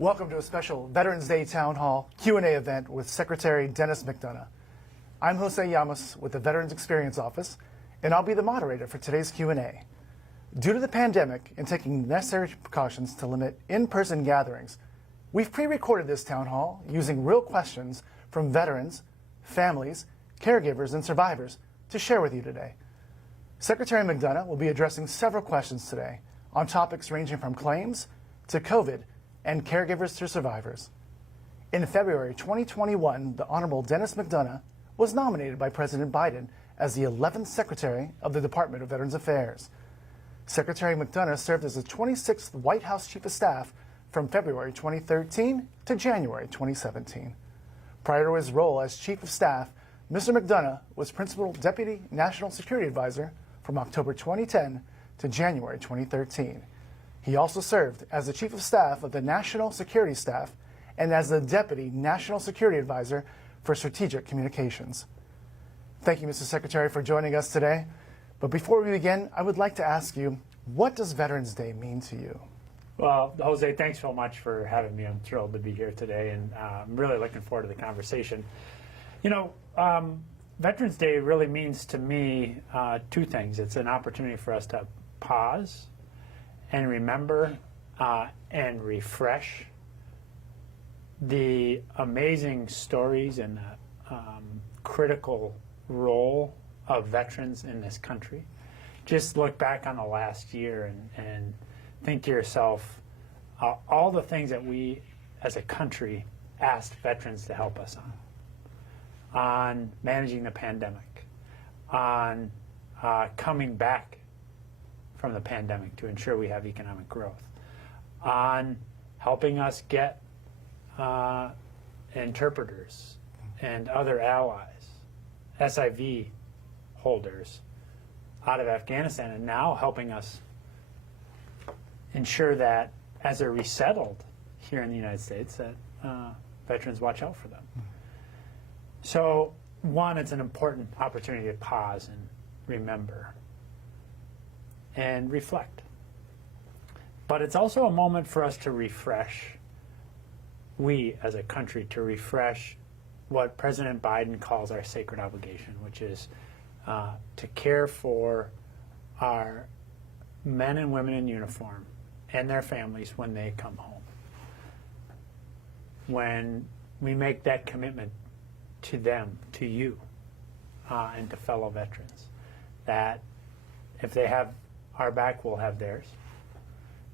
Welcome to a special Veterans Day Town Hall Q&A event with Secretary Denis McDonough. I'm Jose Llamas with the Veterans Experience Office, and I'll be the moderator for today's Q&A. Due to the pandemic and taking necessary precautions to limit in-person gatherings, we've pre-recorded this town hall using real questions from veterans, families, caregivers, and survivors to share with you today. Secretary McDonough will be addressing several questions today on topics ranging from claims to COVID and caregivers to survivors. In February 2021, the Honorable Denis McDonough was nominated by President Biden as the 11th Secretary of the Department of Veterans Affairs. Secretary McDonough served as the 26th White House Chief of Staff from February 2013 to January 2017. Prior to his role as Chief of Staff, Mr. McDonough was Principal Deputy National Security Advisor from October 2010 to January 2013. He also served as the Chief of Staff of the National Security Staff and as the Deputy National Security Advisor for Strategic Communications. Thank you, Mr. Secretary, for joining us today. But before we begin, I would like to ask you, what does Veterans Day mean to you? Well, Jose, thanks so much for having me. I'm thrilled to be here today, and I'm really looking forward to the conversation. You know, Veterans Day really means to me two things. It's an opportunity for us to pause and remember and refresh the amazing stories and the critical role of veterans in this country. Just look back on the last year and think to yourself, all the things that we as a country asked veterans to help us on managing the pandemic, on coming back from the pandemic to ensure we have economic growth, on helping us get interpreters and other allies, SIV holders out of Afghanistan, and now helping us ensure that as they're resettled here in the United States, that veterans watch out for them. So, one, it's an important opportunity to pause and remember and reflect. But it's also a moment for us to refresh, we as a country, to refresh what President Biden calls our sacred obligation, which is to care for our men and women in uniform and their families when they come home. When we make that commitment to them, to you, and to fellow veterans, that if they have our back, we'll have theirs.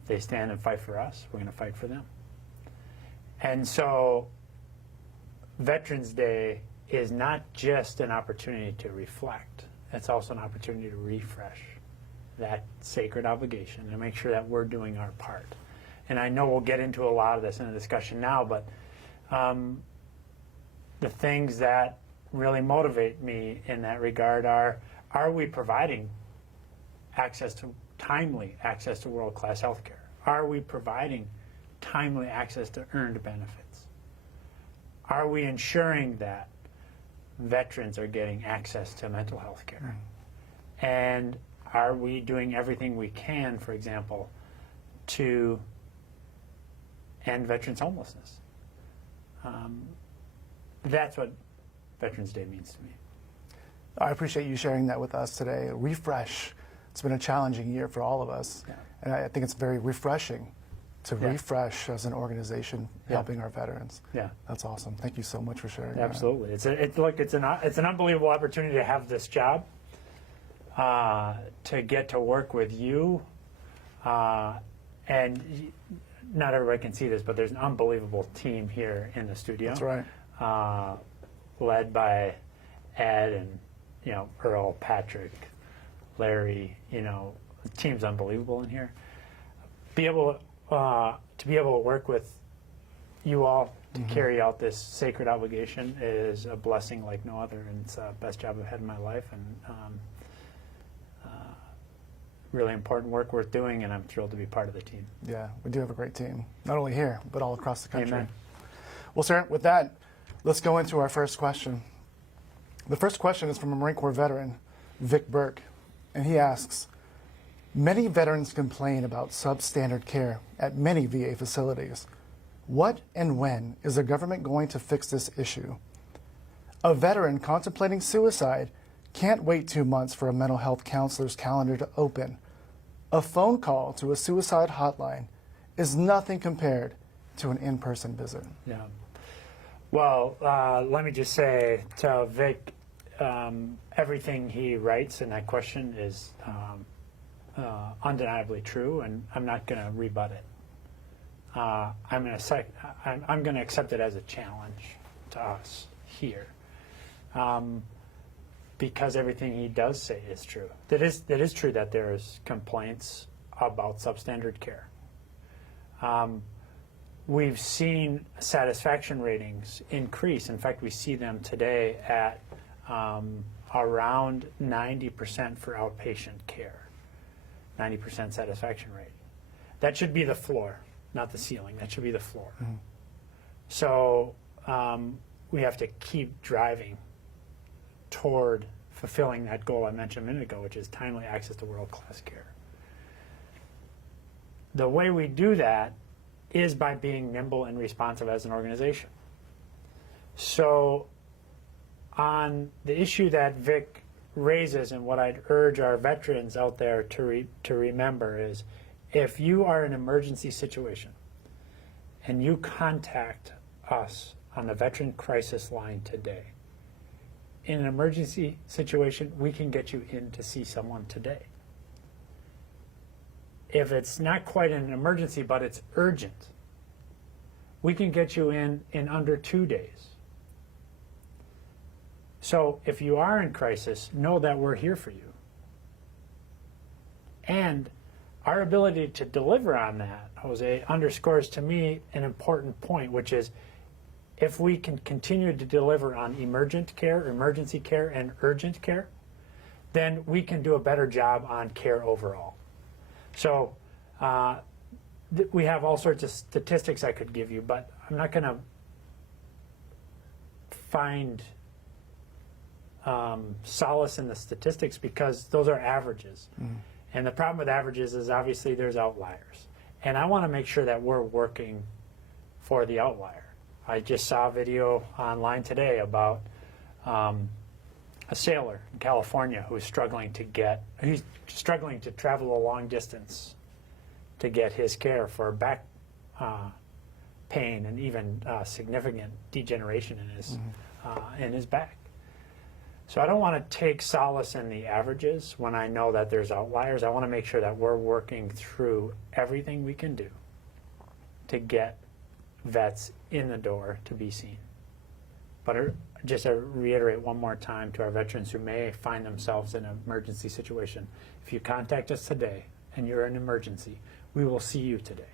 If they stand and fight for us, we're going to fight for them. And so Veterans Day is not just an opportunity to reflect, it's also an opportunity to refresh that sacred obligation and make sure that we're doing our part. And I know we'll get into a lot of this in the discussion now, but the things that really motivate me in that regard are we providing timely access to world-class health care? Are we providing timely access to earned benefits? Are we ensuring that veterans are getting access to mental health care? And are we doing everything we can, for example, to end veterans' homelessness? That's what Veterans Day means to me. I appreciate you sharing that with us today. Refresh. It's been a challenging year for all of us. Yeah. And I think it's very refreshing to refresh as an organization helping our veterans. Yeah, that's awesome. Thank you so much for sharing. Absolutely, it's an unbelievable opportunity to have this job, to get to work with you, and not everybody can see this, but there's an unbelievable team here in the studio. That's right. Led by Ed and Earl, Patrick, Larry. The team's unbelievable in here. To be able to work with you all to carry out this sacred obligation is a blessing like no other, and it's the best job I've had in my life, and really important work worth doing, and I'm thrilled to be part of the team. Yeah, we do have a great team, not only here, but all across the country. Amen. Well, sir, with that, let's go into our first question. The first question is from a Marine Corps veteran, Vic Burke, and he asks, many veterans complain about substandard care at many VA facilities. What and when is the government going to fix this issue? A veteran contemplating suicide can't wait 2 months for a mental health counselor's calendar to open. A phone call to a suicide hotline is nothing compared to an in-person visit. Yeah. Well, let me just say to Vic, everything he writes in that question is undeniably true, and I'm not going to rebut it. I'm going to accept it as a challenge to us here, because everything he does say is true. That is true that there's complaints about substandard care. We've seen satisfaction ratings increase. In fact, we see them today at around 90% for outpatient care, 90% satisfaction rate. That should be the floor, not the ceiling. That should be the floor. Mm-hmm. So we have to keep driving toward fulfilling that goal I mentioned a minute ago, which is timely access to world-class care. The way we do that is by being nimble and responsive as an organization. So on the issue that Vic raises, and what I'd urge our veterans out there to remember is, if you are in an emergency situation and you contact us on the Veteran Crisis Line today, in an emergency situation, we can get you in to see someone today. If it's not quite an emergency, but it's urgent, we can get you in under 2 days. So if you are in crisis, know that we're here for you. And our ability to deliver on that, Jose, underscores to me an important point, which is, if we can continue to deliver on emergent care, emergency care, and urgent care, then we can do a better job on care overall. So we have all sorts of statistics I could give you, but I'm not going to find solace in the statistics, because those are averages. Mm. And the problem with averages is obviously there's outliers. And I want to make sure that we're working for the outlier. I just saw a video online today about a sailor in California who's struggling to travel a long distance to get his care for back pain and even significant degeneration in his back. So I don't want to take solace in the averages when I know that there's outliers. I want to make sure that we're working through everything we can do to get vets in the door to be seen. But just to reiterate one more time to our veterans who may find themselves in an emergency situation, if you contact us today and you're in an emergency, we will see you today.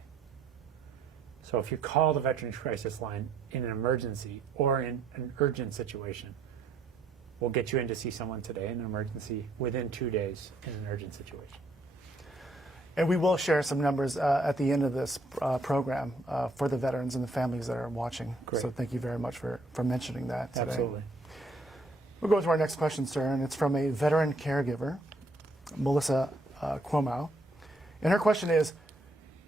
So if you call the Veterans Crisis Line in an emergency or in an urgent situation, we'll get you in to see someone today in an emergency within 2 days in an urgent situation. And we will share some numbers at the end of this program for the veterans and the families that are watching. Great. So thank you very much for mentioning that today. Absolutely. We'll go to our next question, sir, and it's from a veteran caregiver, Melissa Cuomo. And her question is,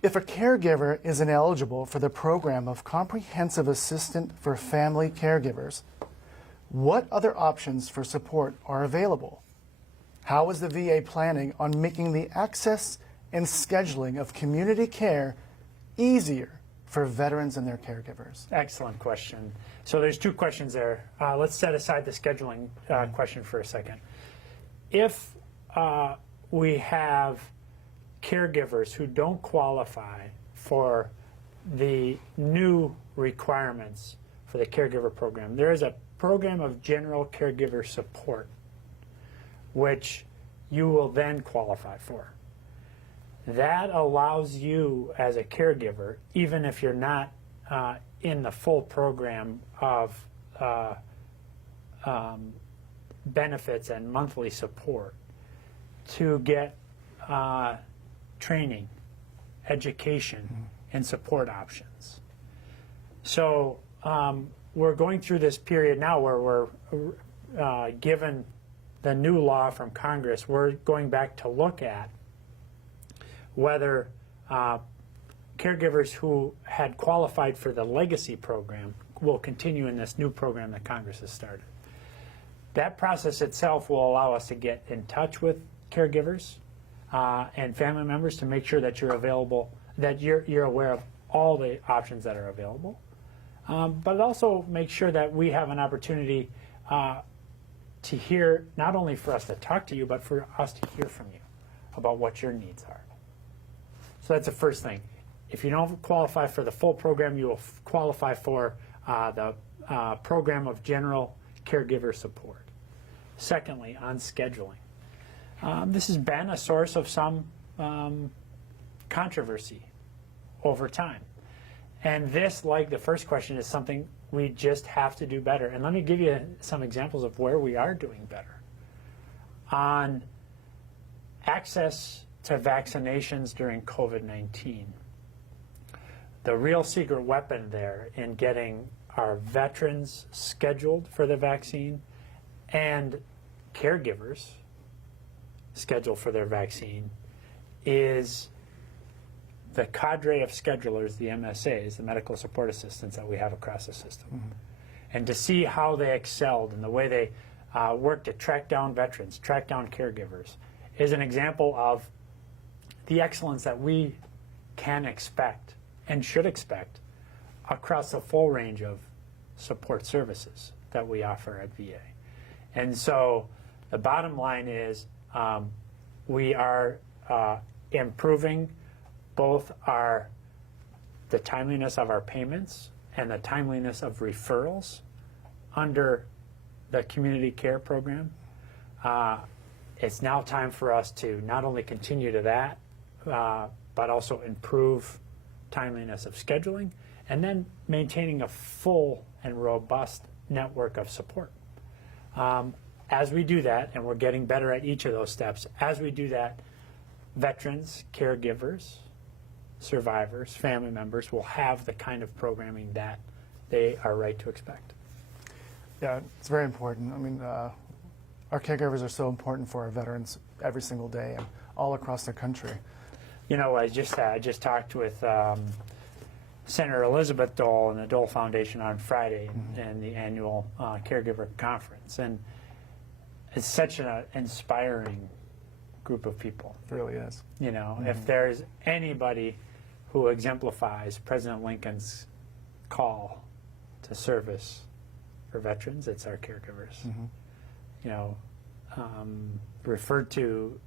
if a caregiver is ineligible for the program of Comprehensive Assistant for Family Caregivers, what other options for support are available? How is the VA planning on making the access and scheduling of community care easier for veterans and their caregivers? Excellent question. So there's two questions there. Let's set aside the scheduling question for a second. If we have caregivers who don't qualify for the new requirements for the caregiver program, there is a program of general caregiver support, which you will then qualify for. That allows you as a caregiver, even if you're not in the full program of benefits and monthly support, to get training, education, and support options. So we're going through this period now where we're given the new law from Congress, we're going back to look at whether caregivers who had qualified for the legacy program will continue in this new program that Congress has started. That process itself will allow us to get in touch with caregivers and family members to make sure that you're available, that you're aware of all the options that are available. But it also makes sure that we have an opportunity to hear, not only for us to talk to you, but for us to hear from you about what your needs are. So that's the first thing. If you don't qualify for the full program, you will qualify for the program of general caregiver support. Secondly, on scheduling. This has been a source of some controversy over time. And this, like the first question, is something we just have to do better. And let me give you some examples of where we are doing better. On access to vaccinations during COVID-19, the real secret weapon there in getting our veterans scheduled for the vaccine and caregivers scheduled for their vaccine is the cadre of schedulers, the MSAs, the medical support assistants that we have across the system. Mm-hmm. And to see how they excelled and the way they worked to track down veterans, track down caregivers, is an example of the excellence that we can expect and should expect across the full range of support services that we offer at VA. And so the bottom line is we are improving both the timeliness of our payments and the timeliness of referrals under the community care program. It's now time for us to not only continue to that, but also improve timeliness of scheduling, and then maintaining a full and robust network of support. As we do that, and we're getting better at each of those steps, as we do that, veterans, caregivers, survivors, family members will have the kind of programming that they are right to expect. Yeah, it's very important. I mean, our caregivers are so important for our veterans every single day and all across the country. You know, I just talked with Senator Elizabeth Dole and the Dole Foundation on Friday in the annual Caregiver Conference, and it's such an inspiring group of people. It really is. You know, if there's anybody who exemplifies President Lincoln's call to service for veterans, it's our caregivers. You know, referred to,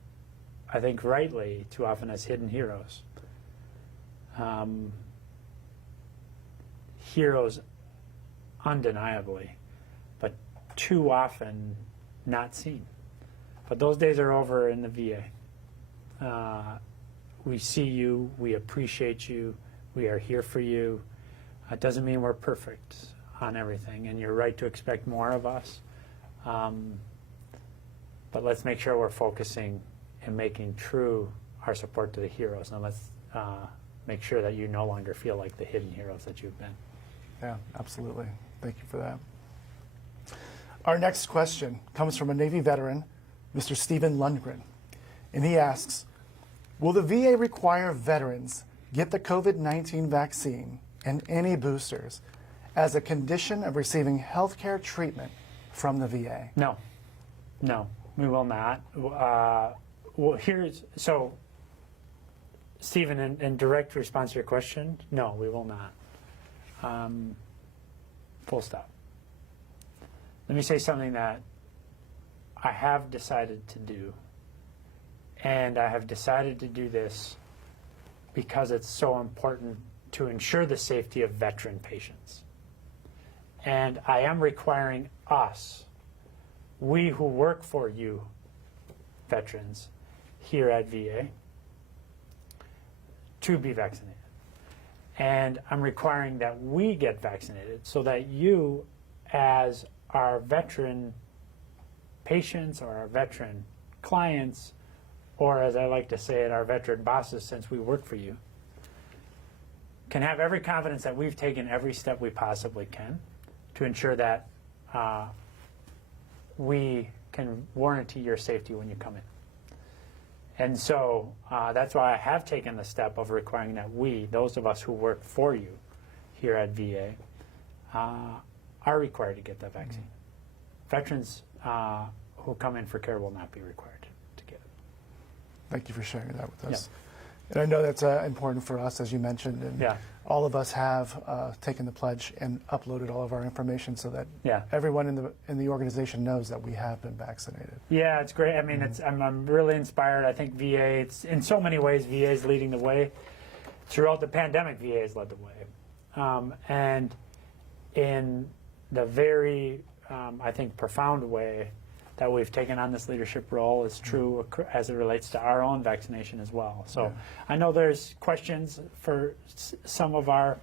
I think rightly, too often as hidden heroes. Heroes undeniably, but too often not seen. But those days are over in the VA. We see you, we appreciate you, we are here for you. It doesn't mean we're perfect on everything, and you're right to expect more of us. But let's make sure we're focusing and making true our support to the heroes, and let's make sure that you no longer feel like the hidden heroes that you've been. Yeah, absolutely. Thank you for that. Our next question comes from a Navy veteran, Mr. Stephen Lundgren, and he asks, will the VA require veterans get the COVID-19 vaccine and any boosters as a condition of receiving health care treatment from the VA? No, we will not. So Stephen, in direct response to your question, no, we will not. Full stop. Let me say something that I have decided to do, and I have decided to do this because it's so important to ensure the safety of veteran patients. And I am requiring us, we who work for you, veterans, here at VA, to be vaccinated. And I'm requiring that we get vaccinated so that you, as our veteran patients or our veteran clients, or as I like to say it, our veteran bosses, since we work for you, can have every confidence that we've taken every step we possibly can to ensure that we can warranty your safety when you come in. And so that's why I have taken the step of requiring that those of us who work for you here at VA, are required to get the vaccine. Veterans who come in for care will not be required to get it. Thank you for sharing that with us. And I know that's important for us, as you mentioned, and all of us have taken the pledge and uploaded all of our information so that everyone in the organization knows that we have been vaccinated. Yeah, it's great. I mean, I'm really inspired. I think VA, in so many ways, VA is leading the way. Throughout the pandemic, VA has led the way. And in the very, I think, profound way that we've taken on this leadership role is true as it relates to our own vaccination as well. So I know there's questions for some of our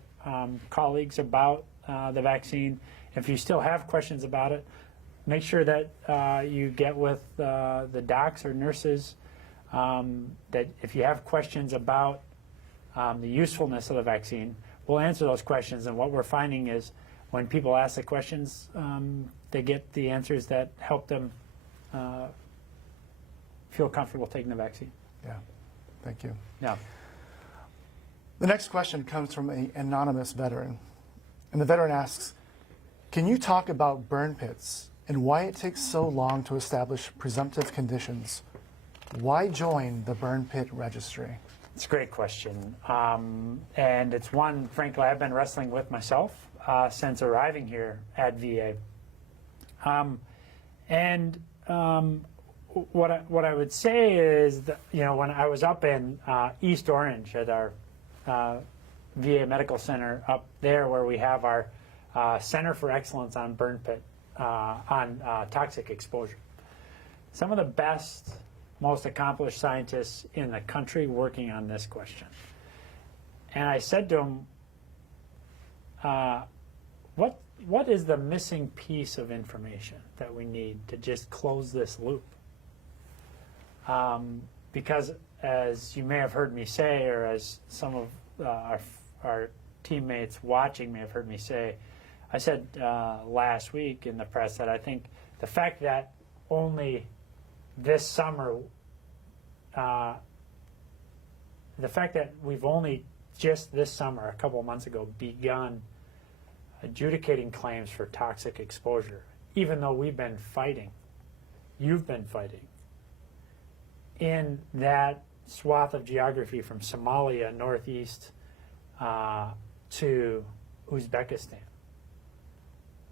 colleagues about the vaccine. If you still have questions about it, make sure that you get with the docs or nurses, that if you have questions about the usefulness of the vaccine, we'll answer those questions. And what we're finding is when people ask the questions, they get the answers that help them feel comfortable taking the vaccine. Yeah, thank you. Yeah. The next question comes from an anonymous veteran. And the veteran asks, can you talk about burn pits and why it takes so long to establish presumptive conditions? Why join the burn pit registry? It's a great question. And it's one, frankly, I've been wrestling with myself since arriving here at VA. What I would say is that, when I was up in East Orange at our VA Medical Center up there, where we have our Center for Excellence on burn pit, on toxic exposure, some of the best, most accomplished scientists in the country working on this question. And I said to them, what is the missing piece of information that we need to just close this loop? Because as you may have heard me say, or as some of our teammates watching may have heard me say, I said last week in the press that I think the fact that only this summer, the fact that we've only just this summer, a couple of months ago, begun adjudicating claims for toxic exposure, even though we've been fighting, you've been fighting, in that swath of geography from Somalia northeast to Uzbekistan,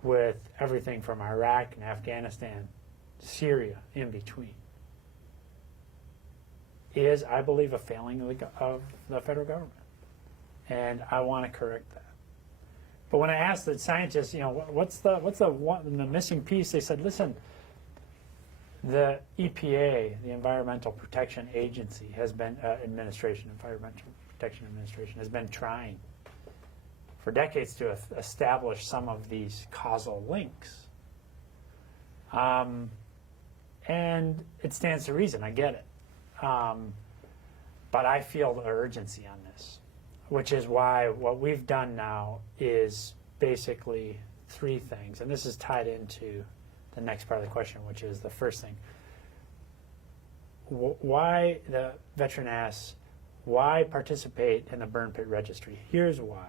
with everything from Iraq and Afghanistan, Syria in between, is, I believe, a failing of the federal government. And I want to correct that. But when I asked the scientists, what's the missing piece, they said, listen, the EPA, the Environmental Protection Agency, has been Environmental Protection Administration, has been trying for decades to establish some of these causal links. And it stands to reason, I get it. But I feel the urgency on this, which is why what we've done now is basically three things. And this is tied into the next part of the question, which is the first thing. Why, the veteran asks, why participate in the burn pit registry? Here's why.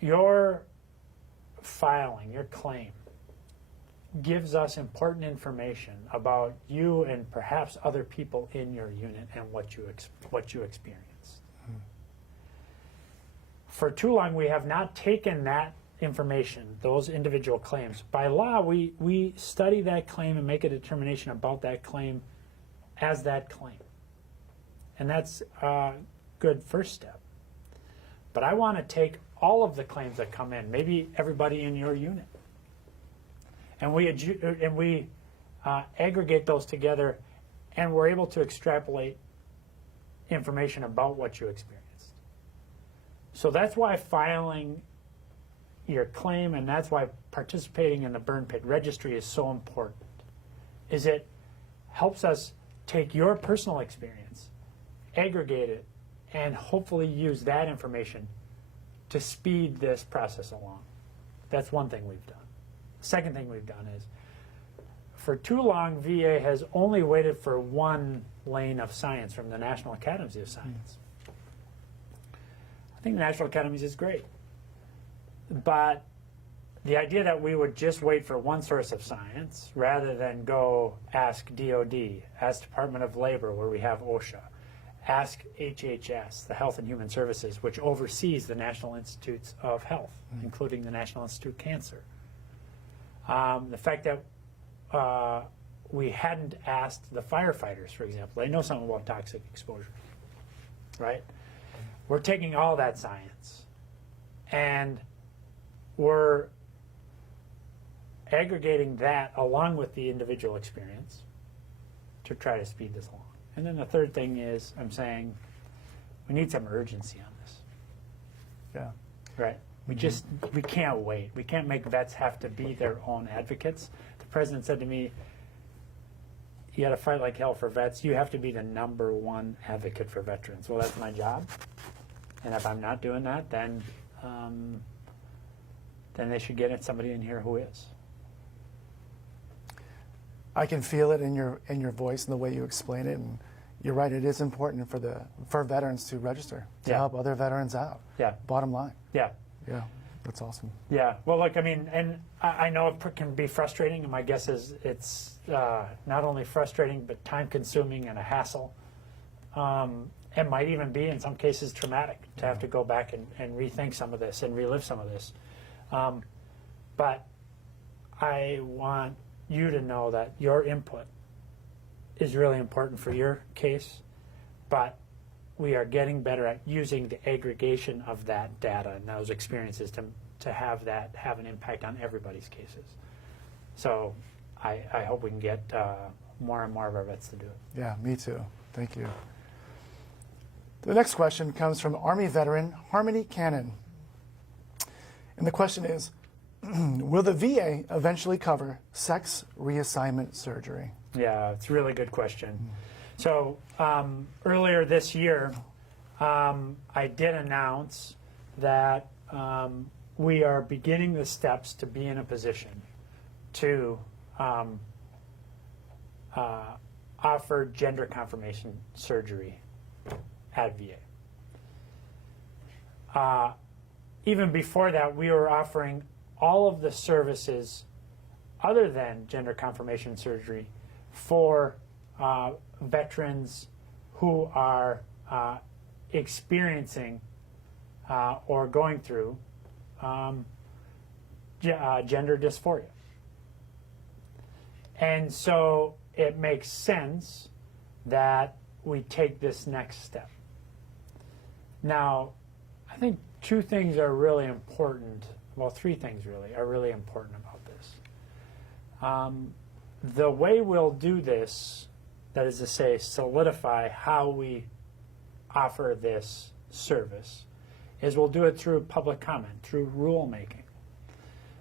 Your filing, your claim, gives us important information about you and perhaps other people in your unit and what you experienced. For too long, we have not taken that information, those individual claims. By law, we study that claim and make a determination about that claim as that claim. And that's a good first step. But I want to take all of the claims that come in, maybe everybody in your unit, and we aggregate those together, and we're able to extrapolate information about what you experienced. So that's why filing your claim, and that's why participating in the burn pit registry is so important, is it helps us take your personal experience, aggregate it, and hopefully use that information to speed this process along. That's one thing we've done. Second thing we've done is, for too long, VA has only waited for one lane of science from the National Academies of Science. I think the National Academies is great. But the idea that we would just wait for one source of science rather than go ask DOD, ask Department of Labor, where we have OSHA, ask HHS, the Health and Human Services, which oversees the National Institutes of Health, including the National Institute of Cancer. The fact that we hadn't asked the firefighters, for example. They know something about toxic exposure, right? We're taking all that science and we're aggregating that along with the individual experience to try to speed this along. And then the third thing is I'm saying we need some urgency on this. Yeah. Right? We can't wait. We can't make vets have to be their own advocates. The president said to me, you got to fight like hell for vets. You have to be the #1 advocate for veterans. Well, that's my job. And if I'm not doing that, then they should get somebody in here who is. I can feel it in your voice and the way you explain it, and you're right. It is important for veterans to register to help other veterans out. Yeah. Bottom line. Yeah. Yeah, that's awesome. Yeah. Well, look, I mean, and I know it can be frustrating, and my guess is it's not only frustrating but time-consuming and a hassle. It might even be, in some cases, traumatic to have to go back and rethink some of this and relive some of this. But I want you to know that your input is really important for your case, but we are getting better at using the aggregation of that data and those experiences to have that have an impact on everybody's cases. So I hope we can get more and more of our vets to do it. Yeah, me too. Thank you. The next question comes from Army veteran Harmony Cannon. And the question is, will the VA eventually cover sex reassignment surgery? Yeah, it's a really good question. So earlier this year, I did announce that we are beginning the steps to be in a position to offer gender confirmation surgery at VA. Even before that, we were offering all of the services other than gender confirmation surgery for veterans who are experiencing or going through gender dysphoria. And so it makes sense that we take this next step. Now, I think two things are really important. Well, three things really are really important about this. The way we'll do this, that is to say, solidify how we offer this service, is we'll do it through public comment, through rulemaking.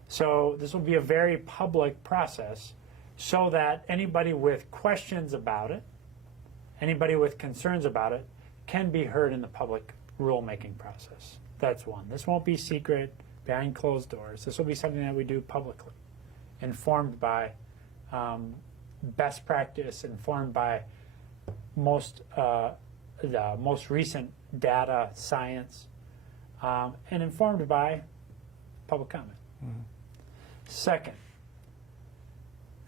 So this will be a very public process so that anybody with questions about it, anybody with concerns about it, can be heard in the public rulemaking process. That's one. This won't be secret, behind closed doors. This will be something that we do publicly, informed by best practice, informed by the most recent data, science, and informed by public comment. Mm-hmm. Second,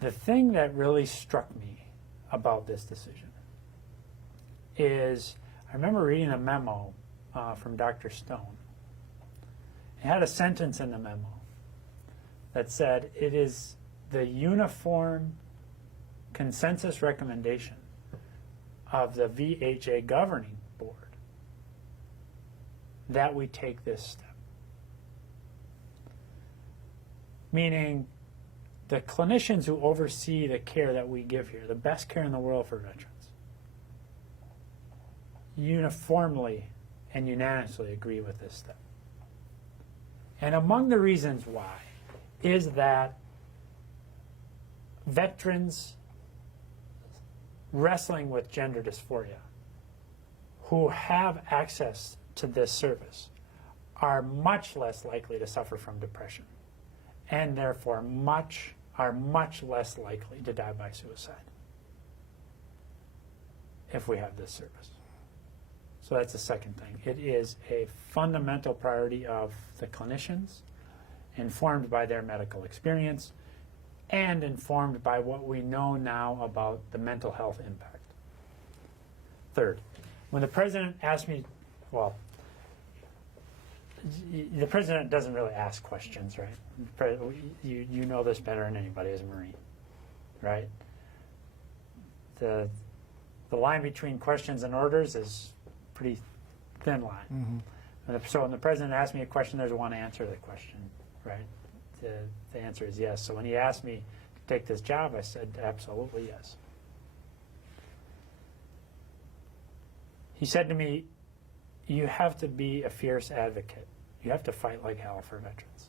the thing that really struck me about this decision is I remember reading a memo from Dr. Stone. It had a sentence in the memo that said, it is the uniform consensus recommendation of the VHA governing board that we take this step. Meaning the clinicians who oversee the care that we give here, the best care in the world for veterans, uniformly and unanimously agree with this step. And among the reasons why is that veterans wrestling with gender dysphoria who have access to this service are much less likely to suffer from depression and therefore much are much less likely to die by suicide if we have this service. So that's the second thing. It is a fundamental priority of the clinicians, informed by their medical experience and informed by what we know now about the mental health impact. Third, when the president asked me, well, the president doesn't really ask questions, right? You know this better than anybody as a Marine, right? The line between questions and orders is pretty thin line. So when the president asked me a question, there's one answer to the question, right? The answer is yes. So when he asked me to take this job, I said absolutely yes. He said to me, you have to be a fierce advocate. You have to fight like hell for veterans.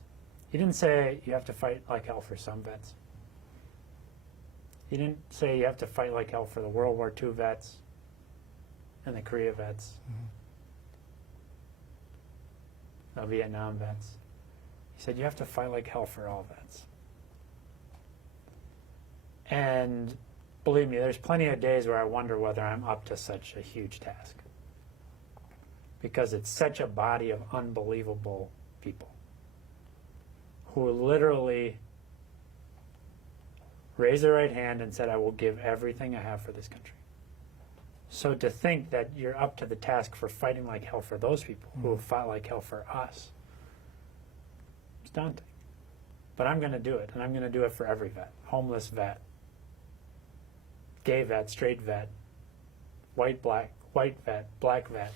He didn't say you have to fight like hell for some vets. He didn't say you have to fight like hell for the World War II vets and the Korea vets, the Vietnam vets. He said you have to fight like hell for all vets. And believe me, there's plenty of days where I wonder whether I'm up to such a huge task, because it's such a body of unbelievable people who literally raised their right hand and said, I will give everything I have for this country. So to think that you're up to the task for fighting like hell for those people who have fought like hell for us, it's daunting. But I'm going to do it, and I'm going to do it for every vet. Homeless vet, gay vet, straight vet, white vet, black vet,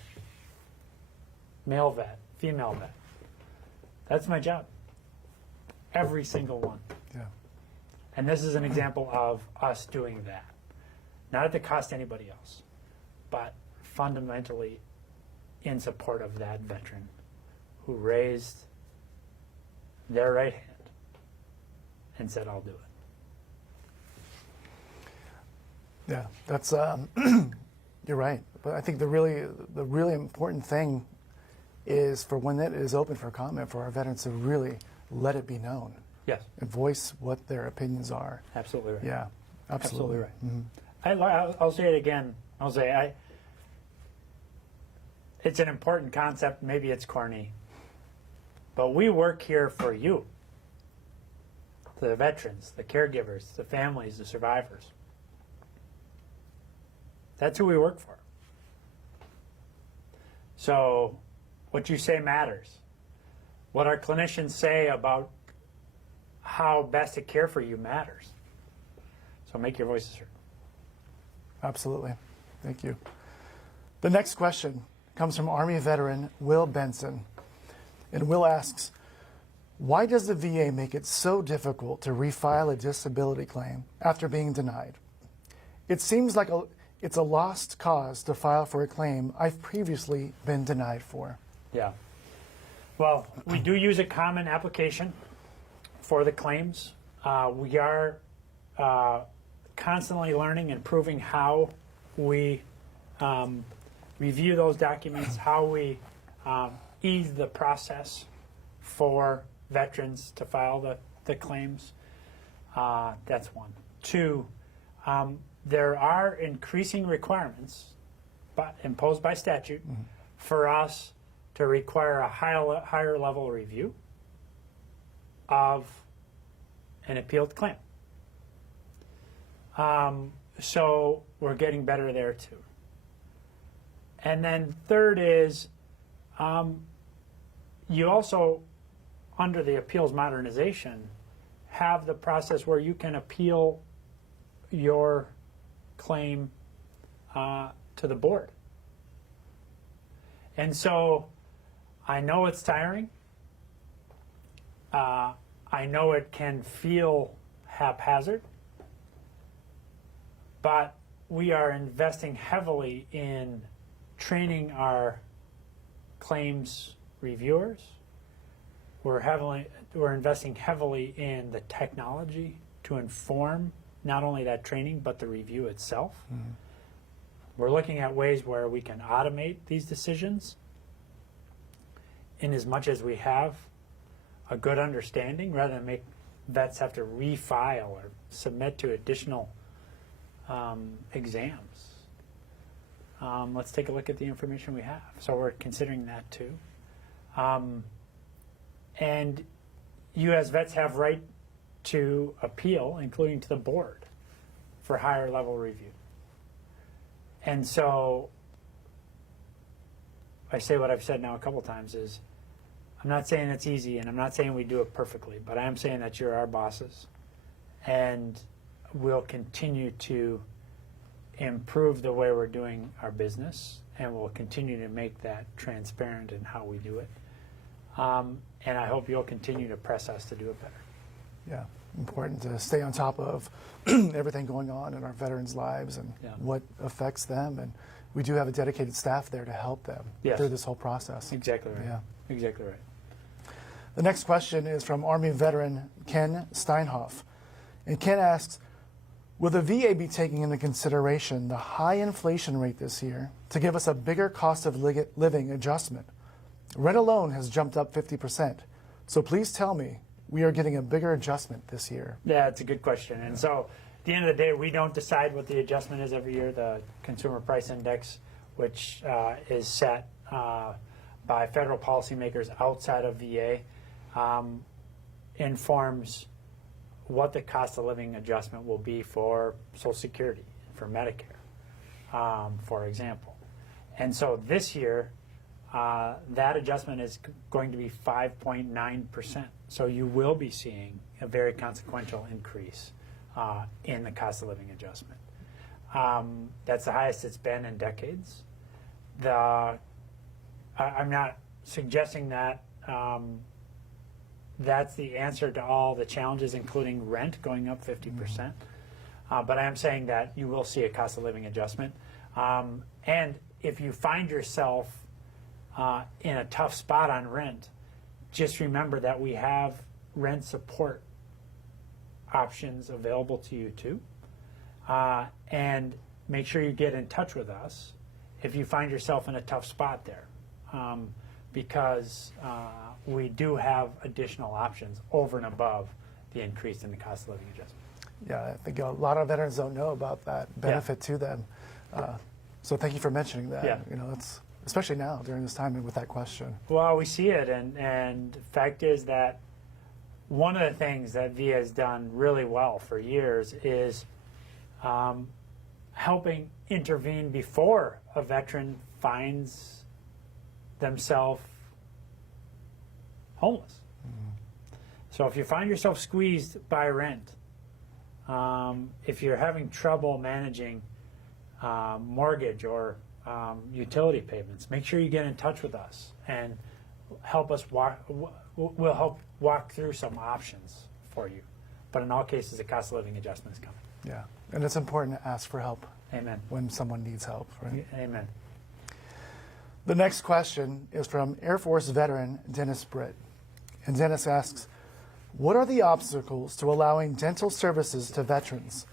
male vet, female vet. That's my job. Every single one. Yeah. And this is an example of us doing that. Not at the cost to anybody else, but fundamentally in support of that veteran who raised their right hand and said, I'll do it. Yeah, that's you're right. But I think the really important thing is for when that is open for comment, for our veterans to really let it be known. Yes. And voice what their opinions are. Absolutely right. Yeah, absolutely right. I'll say it again. I'll say it's an important concept. Maybe it's corny, but we work here for you, the veterans, the caregivers, the families, the survivors. That's who we work for. So what you say matters. What our clinicians say about how best to care for you matters. So make your voices heard. Absolutely. Thank you. The next question comes from Army veteran Will Benson. And Will asks, why does the VA make it so difficult to refile a disability claim after being denied? It seems like it's a lost cause to file for a claim I've previously been denied for. Yeah. Well, we do use a common application for the claims. We are constantly learning and improving how we review those documents, how we ease the process for veterans to file the claims. That's one. Two, there are increasing requirements imposed by statute for us to require a higher level review of an appealed claim. So we're getting better there too. And then third is you also, under the appeals modernization, have the process where you can appeal your claim to the board. And so I know it's tiring. I know it can feel haphazard, but we are investing heavily in training our claims reviewers. We're investing heavily in the technology to inform not only that training, but the review itself. We're looking at ways where we can automate these decisions in as much as we have a good understanding, rather than make vets have to refile or submit to additional exams. Let's take a look at the information we have. So we're considering that too. And you as vets have right to appeal, including to the board, for higher level review. And so I say what I've said now a couple times is, I'm not saying it's easy, and I'm not saying we do it perfectly, but I am saying that you're our bosses, and we'll continue to improve the way we're doing our business, and we'll continue to make that transparent in how we do it. And I hope you'll continue to press us to do it better. Yeah, important to stay on top of everything going on in our veterans' lives and what affects them. And we do have a dedicated staff there to help them through this whole process. Exactly right. Yeah. Exactly right. The next question is from Army veteran Ken Steinhoff. And Ken asks, will the VA be taking into consideration the high inflation rate this year to give us a bigger cost of living adjustment? Rent alone has jumped up 50%. So please tell me we are getting a bigger adjustment this year. Yeah, it's a good question. And so at the end of the day, we don't decide what the adjustment is every year. The Consumer Price Index, which is set by federal policymakers outside of VA, informs what the cost of living adjustment will be for Social Security, for Medicare, for example. And so this year, that adjustment is going to be 5.9%. So you will be seeing a very consequential increase in the cost of living adjustment. That's the highest it's been in decades. I'm not suggesting that that's the answer to all the challenges, including rent going up 50%. But I am saying that you will see a cost of living adjustment. And if you find yourself in a tough spot on rent, just remember that we have rent support options available to you too. And make sure you get in touch with us if you find yourself in a tough spot there. Because we do have additional options over and above the increase in the cost of living adjustment. Yeah, I think a lot of veterans don't know about that benefit to them. So thank you for mentioning that. Yeah. You know, it's especially now during this time and with that question. Well, we see it, and the fact is that one of the things that VA has done really well for years is helping intervene before a veteran finds themselves homeless. So if you find yourself squeezed by rent, if you're having trouble managing mortgage or utility payments, make sure you get in touch with us and help us we'll help walk through some options for you. But in all cases, the cost of living adjustment is coming. Yeah, and it's important to ask for help. Amen. When someone needs help, right? Amen. The next question is from Air Force veteran Dennis Britt. And Dennis asks, what are the obstacles to allowing dental services to veterans?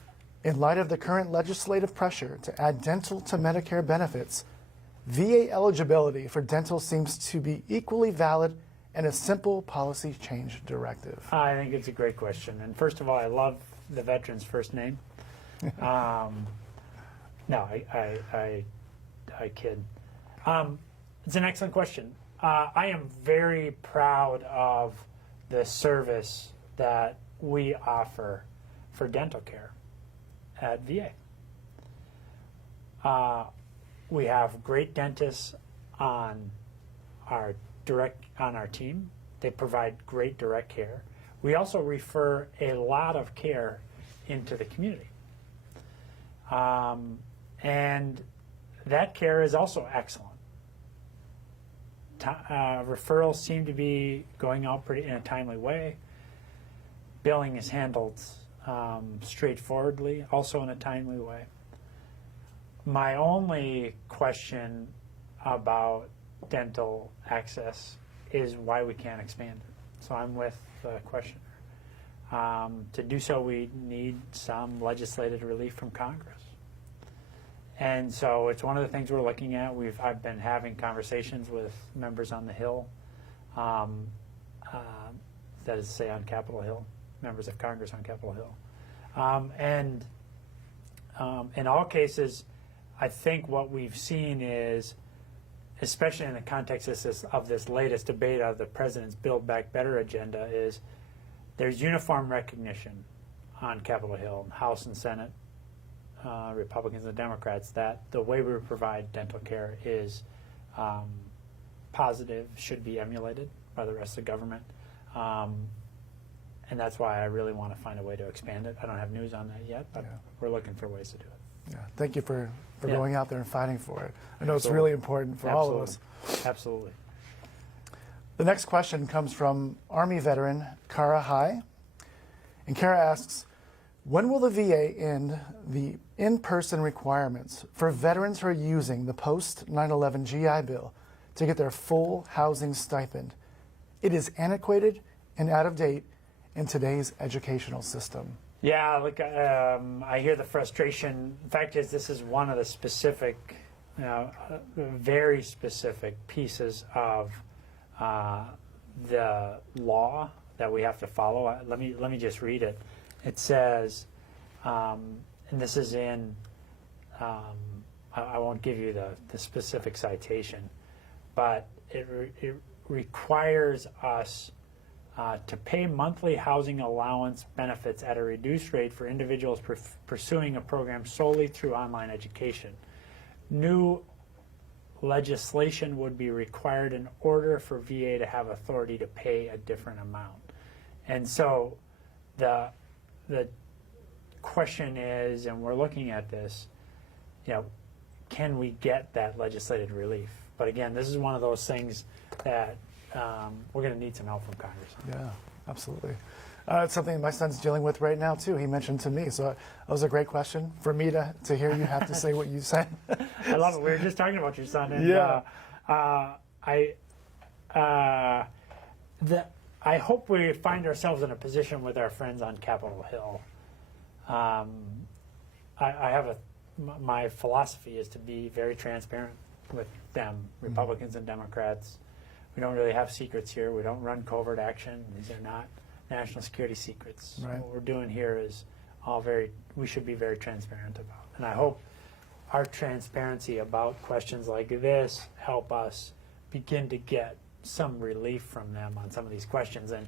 In light of the current legislative pressure to add dental to Medicare benefits, VA eligibility for dental seems to be equally valid and a simple policy change directive. I think it's a great question. And first of all, I love the veteran's first name. No, I kid. It's an excellent question. I am very proud of the service that we offer for dental care at VA. We have great dentists on our team. They provide great direct care. We also refer a lot of care into the community. And that care is also excellent. Referrals seem to be going out in a timely way. Billing is handled straightforwardly, also in a timely way. My only question about dental access is why we can't expand it. So I'm with the questioner. To do so, we need some legislative relief from Congress. And so it's one of the things we're looking at. I've been having conversations with members on the Hill, that is to say on Capitol Hill, members of Congress on Capitol Hill. And in all cases, I think what we've seen is, especially in the context of this latest debate of the president's Build Back Better agenda, is there's uniform recognition on Capitol Hill, House and Senate, Republicans and Democrats, that the way we provide dental care is positive, should be emulated by the rest of the government. And that's why I really want to find a way to expand it. I don't have news on that yet, but we're looking for ways to do it. Yeah. Thank you for going out there and fighting for it. I know Absolutely. it's really important for all of us. Absolutely. The next question comes from Army veteran Kara High. And Kara asks, when will the VA end the in-person requirements for veterans who are using the post-9/11 GI Bill to get their full housing stipend? It is antiquated and out of date in today's educational system. Yeah, look, I hear the frustration. The fact is, this is one of the specific, very specific pieces of the law that we have to follow. Let me just read it. It says, and this is in, I won't give you the specific citation, but it requires us to pay monthly housing allowance benefits at a reduced rate for individuals pursuing a program solely through online education. New legislation would be required in order for VA to have authority to pay a different amount. And so the question is, and we're looking at this, can we get that legislative relief? But again, this is one of those things that we're going to need some help from Congress. Yeah, absolutely. It's something my son's dealing with right now, too. He mentioned to me. So that was a great question for me to hear you have to say what you said. I love it. We were just talking about your son. And, I hope we find ourselves in a position with our friends on Capitol Hill. My philosophy is to be very transparent with them, Republicans and Democrats. We don't really have secrets here. We don't run covert action. These are not national security secrets. Right. What we're doing here is we should be very transparent about. And I hope our transparency about questions like this help us begin to get some relief from them on some of these questions. And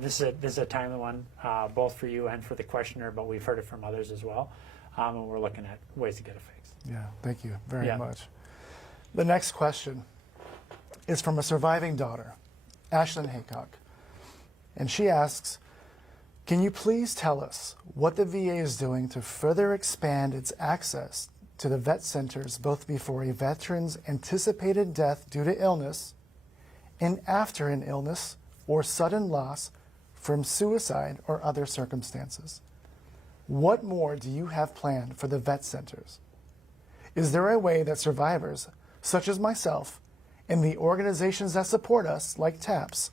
this is a timely one, both for you and for the questioner, but we've heard it from others as well. And we're looking at ways to get it fixed. Yeah, thank you very much. The next question is from a surviving daughter, Ashlyn Haycock. And she asks, can you please tell us what the VA is doing to further expand its access to the vet centers, both before a veteran's anticipated death due to illness and after an illness or sudden loss from suicide or other circumstances? What more do you have planned for the vet centers? Is there a way that survivors, such as myself, and the organizations that support us, like TAPS,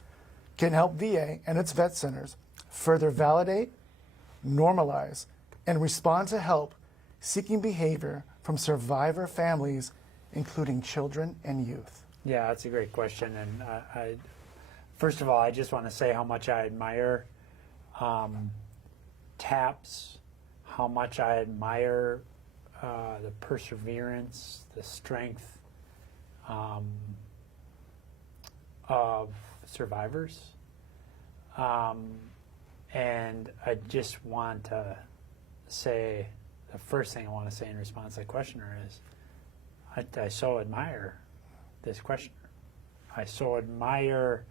can help VA and its vet centers further validate, normalize, and respond to help seeking behavior from survivor families, including children and youth? Yeah, that's a great question. And first of all, I just want to say how much I admire TAPS, how much I admire the perseverance, the strength of survivors. And I just want to say, the first thing I want to say in response to the questioner is, I so admire this questioner. I so admire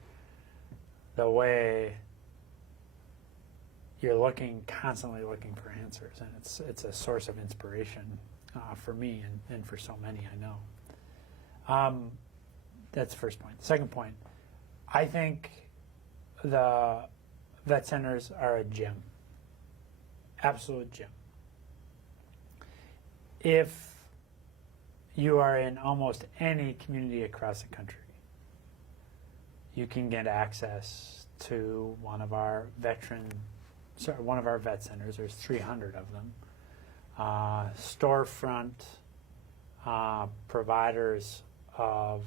the way you're constantly looking for answers, and it's a source of inspiration for me and for so many I know. That's the first point. The second point, I think the vet centers are a gem, absolute gem. If you are in almost any community across the country, you can get access to one of our vet centers. There's 300 of them. Storefront providers of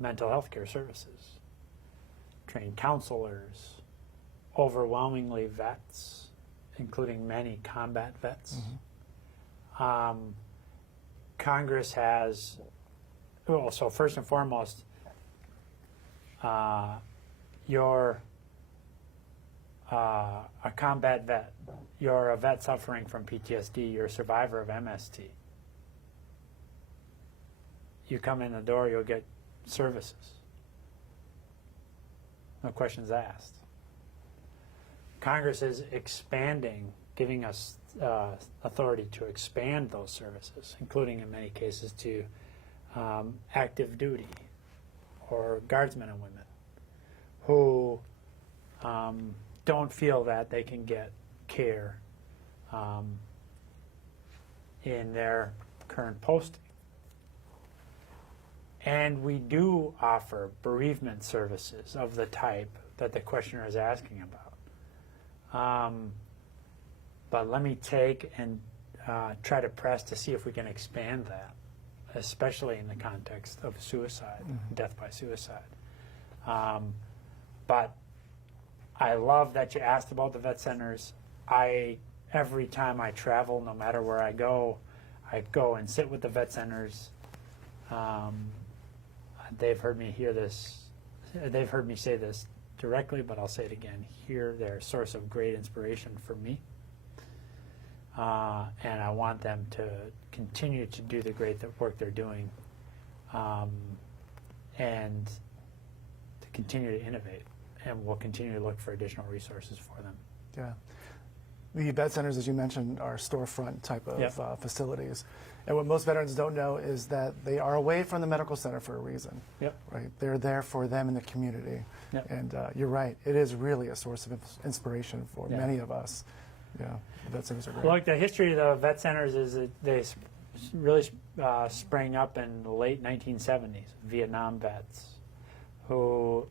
mental health care services, trained counselors, overwhelmingly vets, including many combat vets. Congress has, well, so first and foremost, you're a combat vet, you're a vet suffering from PTSD, you're a survivor of MST. You come in the door, you'll get services. No questions asked. Congress is expanding, giving us authority to expand those services, including in many cases to active duty or guardsmen and women who don't feel that they can get care in their current posting. And we do offer bereavement services of the type that the questioner is asking about. But let me take and try to press to see if we can expand that, especially in the context of suicide, death by suicide. But I love that you asked about the vet centers. Every time I travel, no matter where I go and sit with the vet centers. They've heard me hear this. They've heard me say this directly, but I'll say it again. Here, they're a source of great inspiration for me, and I want them to continue to do the great work they're doing, and to continue to innovate. And we'll continue to look for additional resources for them. Yeah. The vet centers, as you mentioned, are storefront type of facilities. And what most veterans don't know is that they are away from the medical center for a reason. Right? They're there for them in the community. And you're right. It is really a source of inspiration for many of us. Yeah, the vet centers are great. Look, the history of the vet centers is that they really sprang up in the late 1970s. Vietnam vets who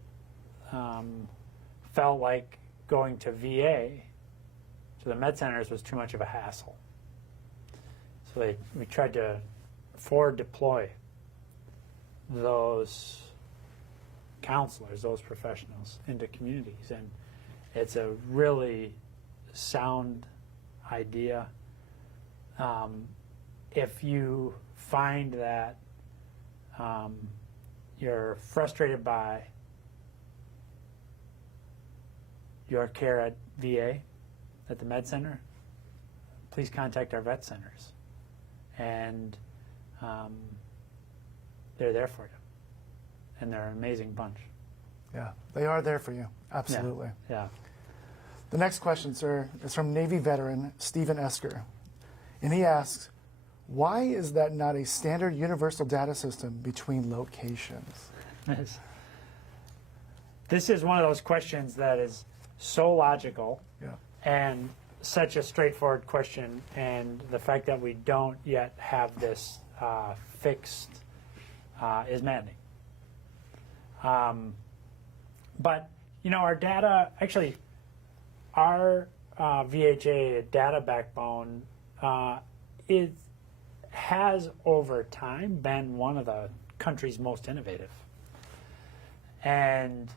felt like going to VA, to the med centers, was too much of a hassle. So we tried to forward deploy those counselors, those professionals, into communities. And it's a really sound idea. If you find that you're frustrated by your care at VA, at the med center, please contact our vet centers. And they're there for you. And they're an amazing bunch. Yeah, they are there for you. Absolutely. Yeah. The next question, sir, is from Navy veteran Stephen Esker. And he asks, why is that not a standard universal data system between locations? This is one of those questions that is so logical and such a straightforward question, and the fact that we don't yet have this fixed is maddening. But, you know, our data, actually, our VHA data backbone has over time been one of the country's most innovative. And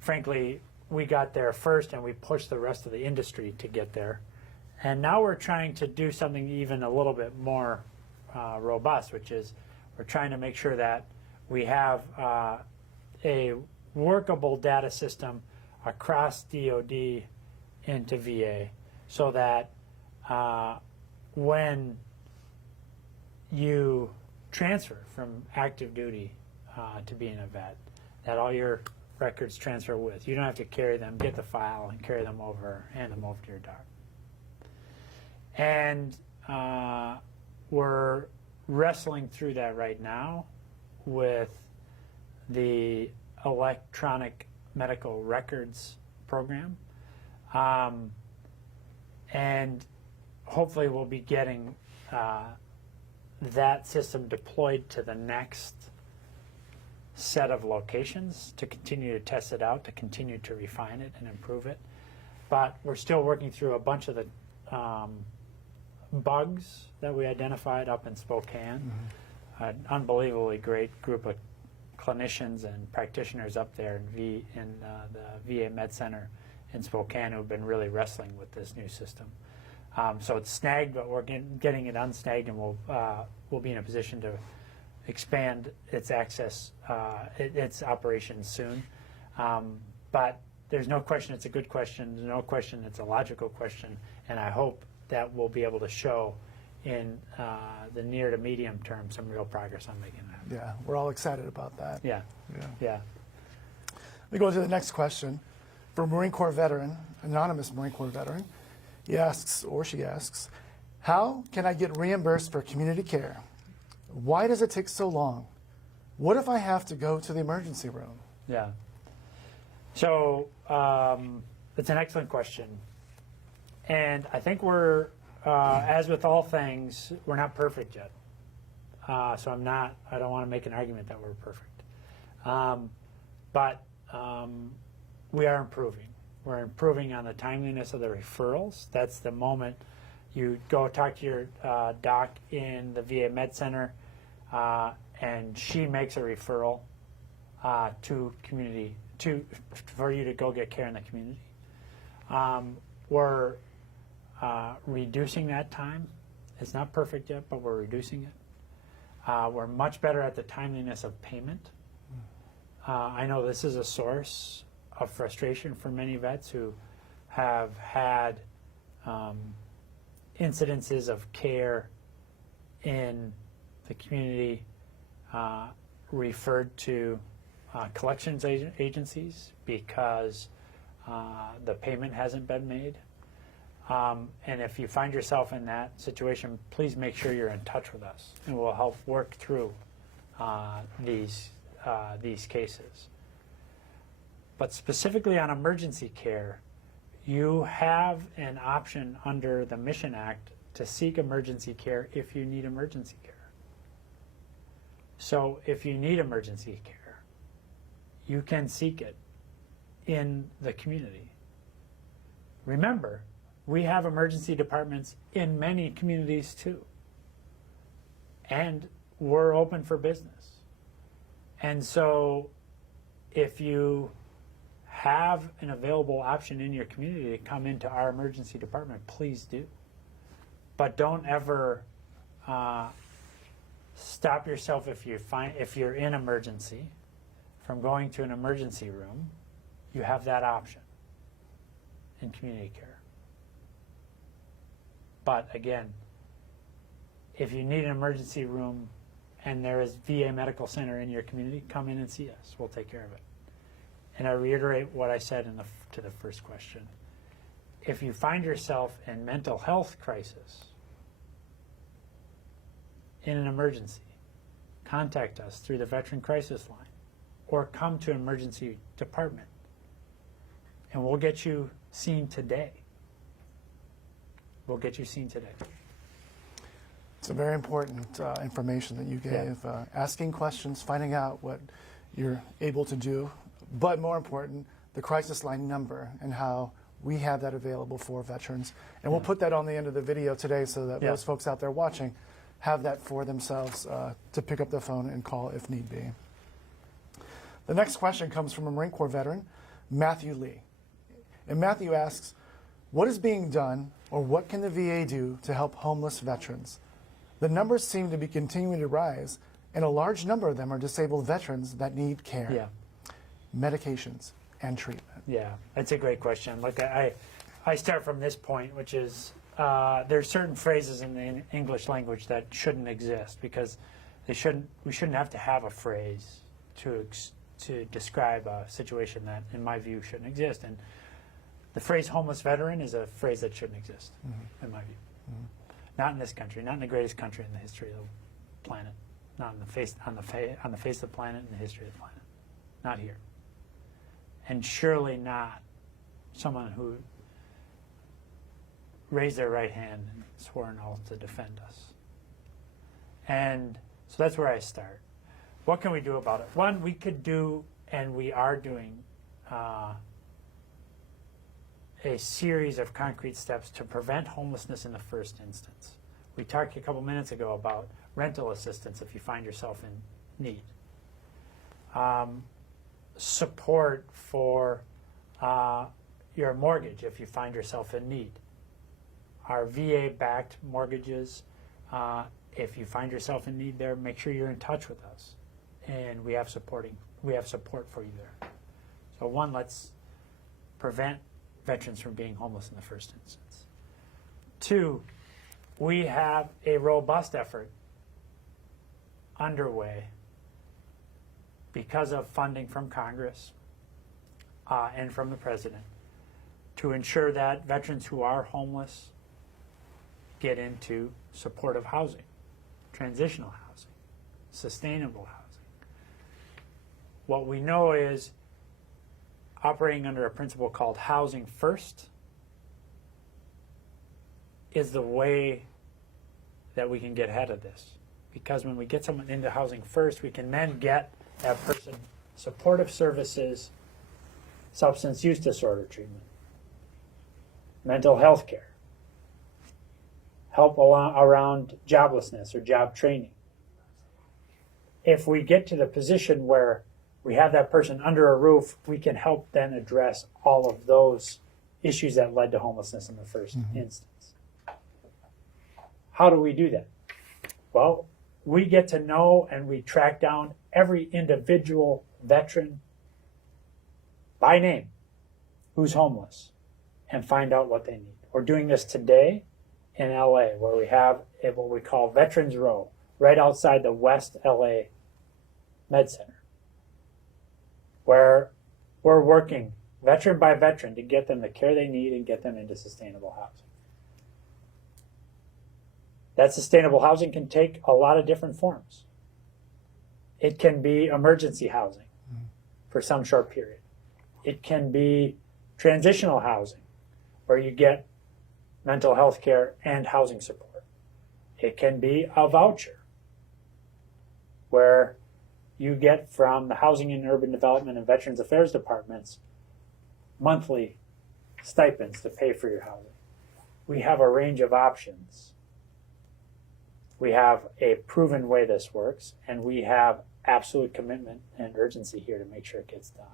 frankly, we got there first and we pushed the rest of the industry to get there. And now we're trying to do something even a little bit more robust, which is we're trying to make sure that we have a workable data system across DoD into VA, so that when you transfer from active duty to being a vet, that all your records transfer with. You don't have to carry them, get the file, and carry them over, hand them over to your doc. And we're wrestling through that right now with the electronic medical records program. And hopefully we'll be getting that system deployed to the next set of locations to continue to test it out, to continue to refine it and improve it. But we're still working through a bunch of the bugs that we identified up in Spokane. An unbelievably great group of clinicians and practitioners up there in the VA Med Center in Spokane who've been really wrestling with this new system. So it's snagged, but we're getting it unsnagged, and we'll be in a position to expand its access, its operations soon. But there's no question it's a good question. There's no question it's a logical question, and I hope that we'll be able to show in the near to medium term some real progress on making that. Yeah, we're all excited about that. Yeah. We go to the next question. For a Marine Corps veteran, anonymous Marine Corps veteran, he asks, or she asks, how can I get reimbursed for community care? Why does it take so long? What if I have to go to the emergency room? Yeah. So it's an excellent question. And I think we're, as with all things, we're not perfect yet. So I don't want to make an argument that we're perfect. But we are improving. We're improving on the timeliness of the referrals. That's the moment you go talk to your doc in the VA Med Center, and she makes a referral to community for you to go get care in the community. We're reducing that time. It's not perfect yet, but we're reducing it. We're much better at the timeliness of payment. I know this is a source of frustration for many vets who have had incidences of care in the community referred to collections agencies because the payment hasn't been made. And if you find yourself in that situation, please make sure you're in touch with us, and we'll help work through these cases. But specifically on emergency care, you have an option under the Mission Act to seek emergency care if you need emergency care. So if you need emergency care, you can seek it in the community. Remember, we have emergency departments in many communities too. And we're open for business. And so if you have an available option in your community to come into our emergency department, please do. But don't ever stop yourself if you're in emergency from going to an emergency room. You have that option in community care. But again, if you need an emergency room and there is VA Medical Center in your community, come in and see us. We'll take care of it. And I reiterate what I said to the first question. If you find yourself in mental health crisis, in an emergency, contact us through the Veteran Crisis Line or come to an emergency department and we'll get you seen today. We'll get you seen today. It's a very important information that you gave. Yeah. Asking questions, finding out what you're able to do, but more important, the crisis line number and how we have that available for veterans. And we'll put that on the end of the video today so that those folks out there watching have that for themselves to pick up the phone and call if need be. The next question comes from a Marine Corps veteran, Matthew Lee. And Matthew asks, what is being done or what can the VA do to help homeless veterans? The numbers seem to be continuing to rise, and a large number of them are disabled veterans that need care, medications, and treatment. Yeah, that's a great question. Look, I start from this point, which is there's certain phrases in the English language that shouldn't exist because we shouldn't have to have a phrase to describe a situation that, in my view, shouldn't exist. And the phrase homeless veteran is a phrase that shouldn't exist, in my view. Not in this country, not in the greatest country in the history of the planet, not on the face of the planet in the history of the planet, not here, and surely not someone who raised their right hand and swore an oath to defend us. And so that's where I start. What can we do about it? One, we could do, and we are doing, a series of concrete steps to prevent homelessness in the first instance. We talked a couple minutes ago about rental assistance if you find yourself in need. support for your mortgage if you find yourself in need. Our VA-backed mortgages, if you find yourself in need there, make sure you're in touch with us, and we have support for you there. So one, let's prevent veterans from being homeless in the first instance. Two, we have a robust effort underway because of funding from Congress and from the President to ensure that veterans who are homeless get into supportive housing, transitional housing, sustainable housing. What we know is operating under a principle called housing first is the way that we can get ahead of this. Because when we get someone into housing first, we can then get that person supportive services, substance use disorder treatment, mental health care, help around joblessness or job training. If we get to the position where we have that person under a roof, we can help then address all of those issues that led to homelessness in the first instance. How do we do that? Well, we get to know and we track down every individual veteran by name who's homeless and find out what they need. We're doing this today in LA, where we have what we call Veterans Row, right outside the West LA Med Center, where we're working veteran by veteran to get them the care they need and get them into sustainable housing. That sustainable housing can take a lot of different forms. It can be emergency housing for some short period. It can be transitional housing, where you get mental health care and housing support. It can be a voucher, where you get from the Housing and Urban Development and Veterans Affairs departments monthly stipends to pay for your housing. We have a range of options. We have a proven way this works, and we have absolute commitment and urgency here to make sure it gets done.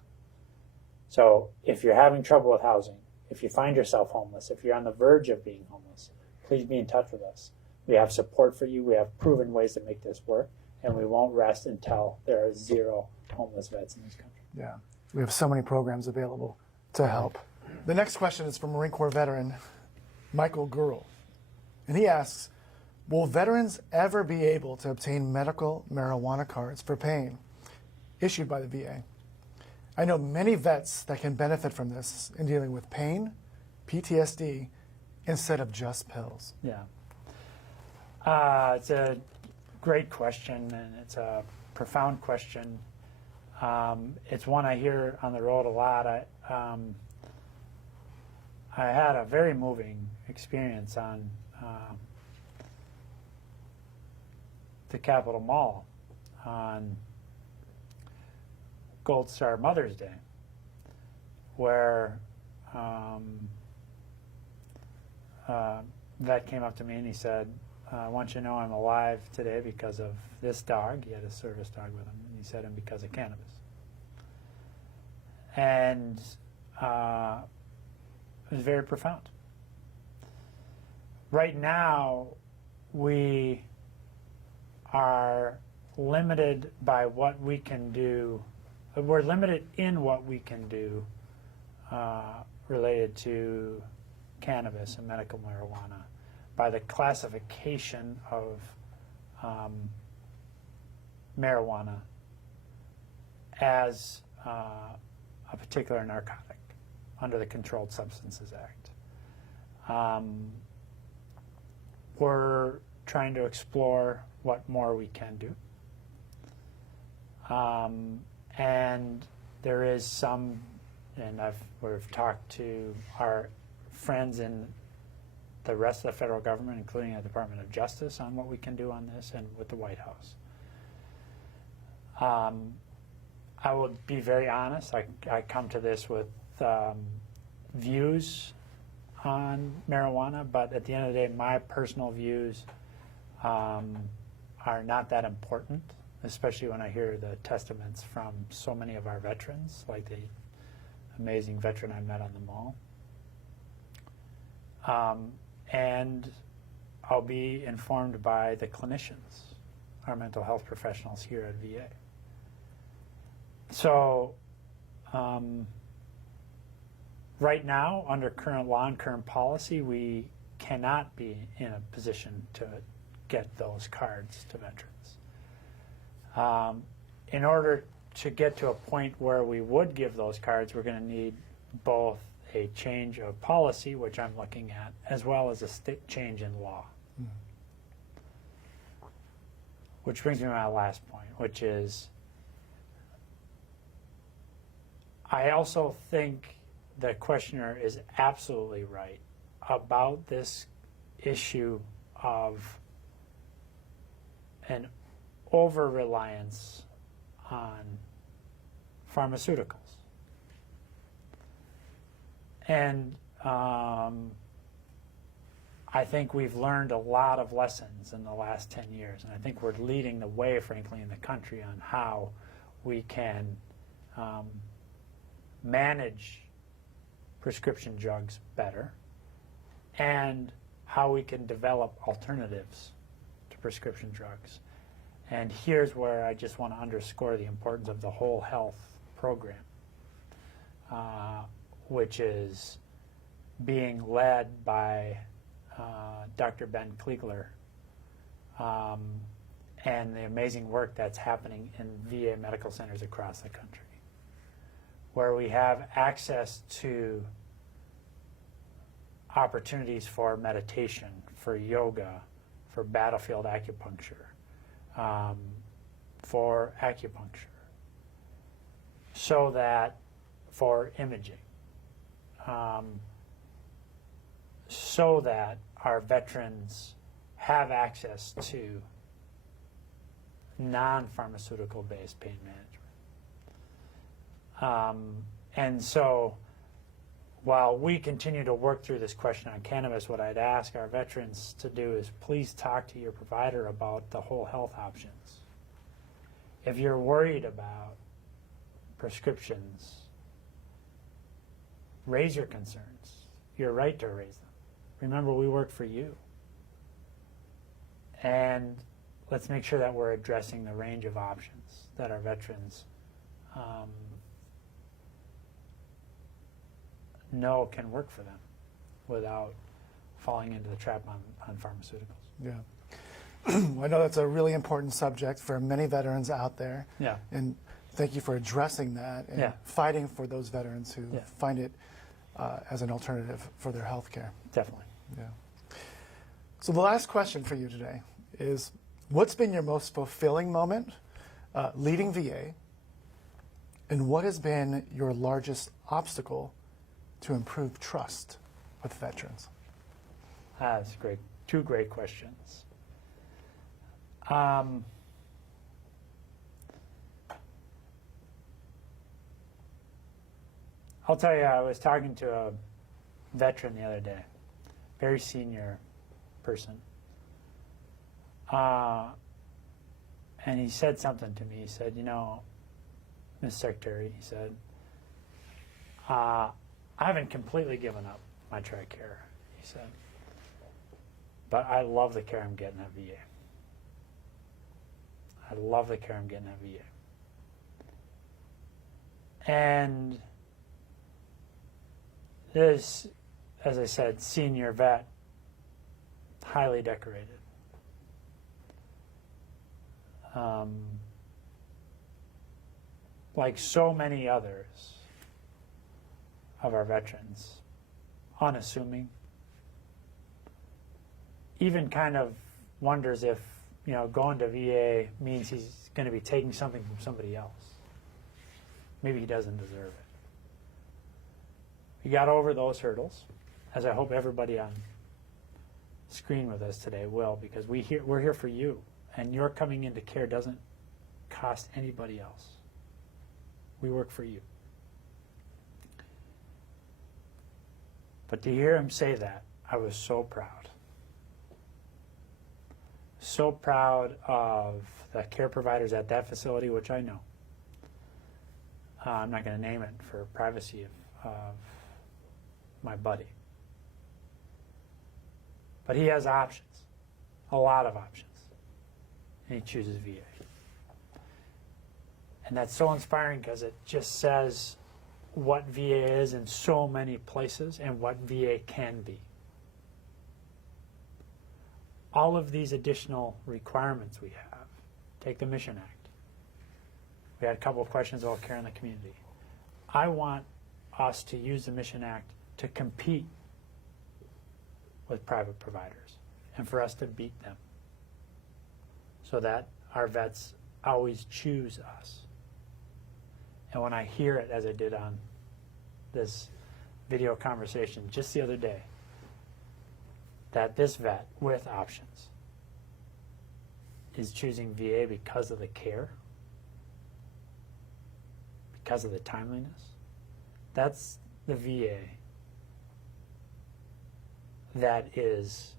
So if you're having trouble with housing, if you find yourself homeless, if you're on the verge of being homeless, please be in touch with us. We have support for you. We have proven ways to make this work, and we won't rest until there are 0 homeless vets in this country. Yeah, we have so many programs available to help. The next question is from Marine Corps veteran Michael Gurl, and he asks, will veterans ever be able to obtain medical marijuana cards for pain issued by the VA? I know many vets that can benefit from this in dealing with pain, PTSD, instead of just pills. Yeah. It's a great question, and it's a profound question. It's one I hear on the road a lot. I had a very moving experience on the Capitol Mall on Gold Star Mother's Day, where vet came up to me and he said, I want you to know I'm alive today because of this dog. He had a service dog with him. And he said, and because of cannabis. And it was very profound. Right now, we are limited by what we can do. We're limited in what we can do related to cannabis and medical marijuana by the classification of marijuana as a particular narcotic under the Controlled Substances Act. We're trying to explore what more we can do. And there is some, and we've talked to our friends in the rest of the federal government, including the Department of Justice, on what we can do on this, and with the White House. I will be very honest. I come to this with views on marijuana, but at the end of the day, my personal views are not that important especially when I hear the testaments from so many of our veterans, like the amazing veteran I met on the mall. And I'll be informed by the clinicians, our mental health professionals here at VA. So right now, under current law and current policy, we cannot be in a position to get those cards to veterans. In order to get to a point where we would give those cards, we're going to need both a change of policy, which I'm looking at, as well as a change in law. Which brings me to my last point, which is I also think the questioner is absolutely right about this issue of an over-reliance on pharmaceuticals. And I think we've learned a lot of lessons in the last 10 years, and I think we're leading the way, frankly, in the country on how we can manage prescription drugs better and how we can develop alternatives to prescription drugs. And here's where I just want to underscore the importance of the whole health program, which is being led by Dr. Ben Kliegler and the amazing work that's happening in VA medical centers across the country, where we have access to opportunities for meditation, for yoga, for battlefield acupuncture, for acupuncture, so that for imaging, so that our veterans have access to non-pharmaceutical based pain management. And so while we continue to work through this question on cannabis, what I'd ask our veterans to do is please talk to your provider about the whole health options. If you're worried about prescriptions, raise your concerns. You're right to raise them. Remember, we work for you. And let's make sure that we're addressing the range of options that our veterans know can work for them without falling into the trap on pharmaceuticals. Yeah. I know that's a really important subject for many veterans out there. Yeah. And thank you for addressing that and fighting for those veterans who find it as an alternative for their health care. Definitely. Yeah. So the last question for you today is, what's been your most fulfilling moment leading VA, and what has been your largest obstacle to improve trust with veterans? That's great. Two great questions. I'll tell you, I was talking to a veteran the other day, very senior person, and he said something to me. He said, you know, Ms. Secretary, he said, I haven't completely given up my TRICARE, he said, but I love the care I'm getting at VA. I love the care I'm getting at VA. And this, as I said, senior vet, highly decorated. Like so many others of our veterans, unassuming, even kind of wonders if, you know, going to VA means he's going to be taking something from somebody else. Maybe he doesn't deserve it. We got over those hurdles, as I hope everybody on screen with us today will, because we're here for you, and your coming into care doesn't cost anybody else. We work for you. But to hear him say that, I was so proud. so proud of the care providers at that facility, which I know. I'm not going to name it for privacy of my buddy. But he has options, a lot of options, and he chooses VA. And that's so inspiring because it just says what VA is in so many places and what VA can be. All of these additional requirements we have, take the Mission Act. We had a couple of questions about care in the community. I want us to use the Mission Act to compete with private providers and for us to beat them so that our vets always choose us. And when I hear it, as I did on this video conversation just the other day, that this vet with options is choosing VA because of the care, because of the timeliness, that's the VA that is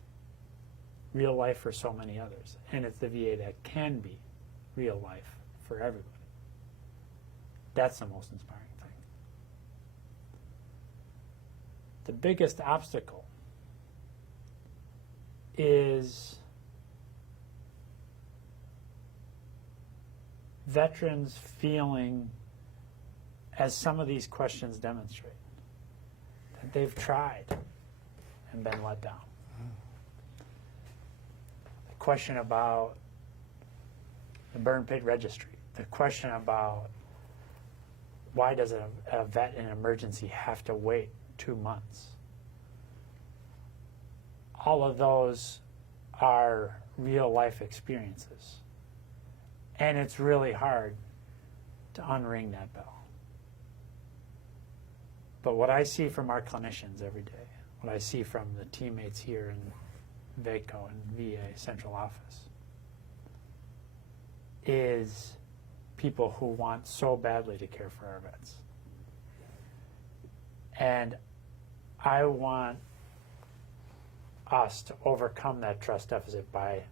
real life for so many others. And it's the VA that can be real life for everybody. That's the most inspiring thing. The biggest obstacle is veterans feeling, as some of these questions demonstrate, that they've tried and been let down. The question about the burn pit registry, the question about why does a vet in an emergency have to wait 2 months? All of those are real life experiences. And it's really hard to unring that bell. But what I see from our clinicians every day, what I see from the teammates here in VACO and VA Central Office, is people who want so badly to care for our vets. And I want us to overcome that trust deficit by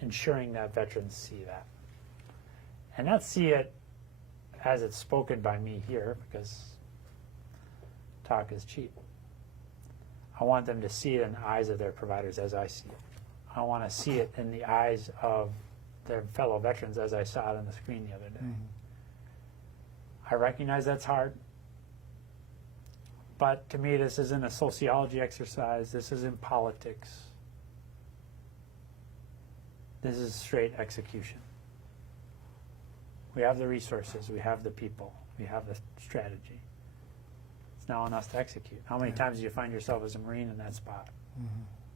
ensuring that veterans see that. And not see it as it's spoken by me here, because talk is cheap. I want them to see it in the eyes of their providers as I see it. I want to see it in the eyes of their fellow veterans as I saw it on the screen the other day. I recognize that's hard. But to me, this isn't a sociology exercise. This isn't politics. This is straight execution. We have the resources. We have the people. We have the strategy. It's now on us to execute. How many times do you find yourself as a Marine in that spot?